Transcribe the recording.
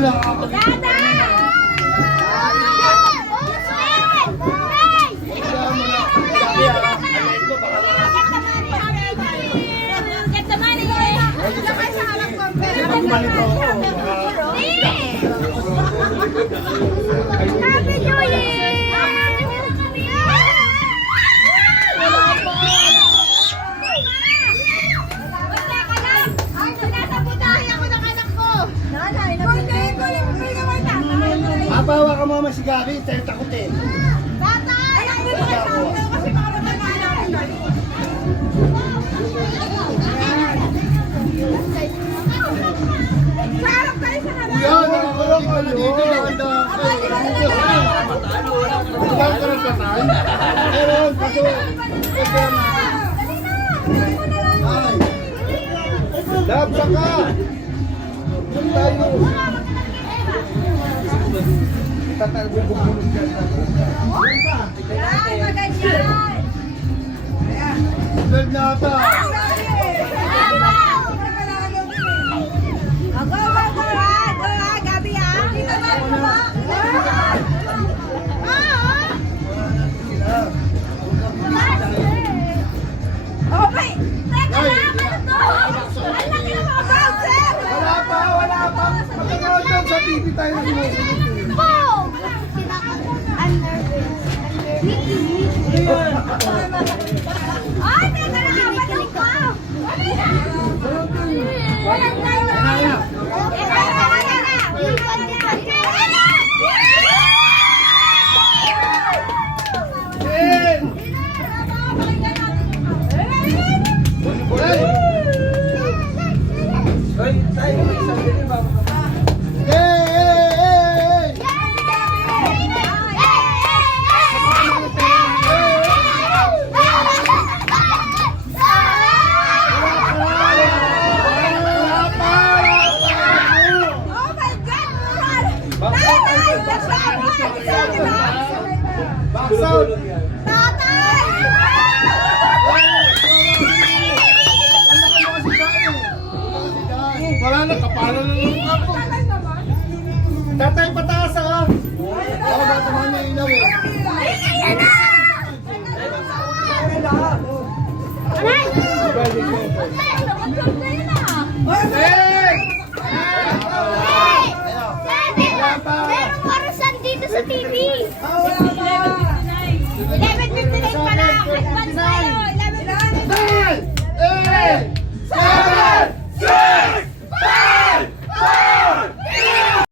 Happy New Year! Mabawa ka mama si Gabi, tayo takutin. Tatay! Alam mo ba sa akin kasi baka matagalan. Sa harap tayo sa harap. Yan, nakakulong ka na dito. Huwag ka ng patay. Meron, kaso. Ay. Labsa ka. Doon tayo. Tatalbog-bubulog ka. Yan, maganyan. Lag na ata. Gabi ah. Dito na po ba? Okay. Teka lang, ano to? Ang laki ng mga bouncer. Wala pa. Magkakaroon lang sa TV tayo na sinusunod. Boom! Ay, teka lang, kapatid ko. Walang tayo. Baksaw! Tatay! Wala na, kapalan na lang ako. Tatay, patay!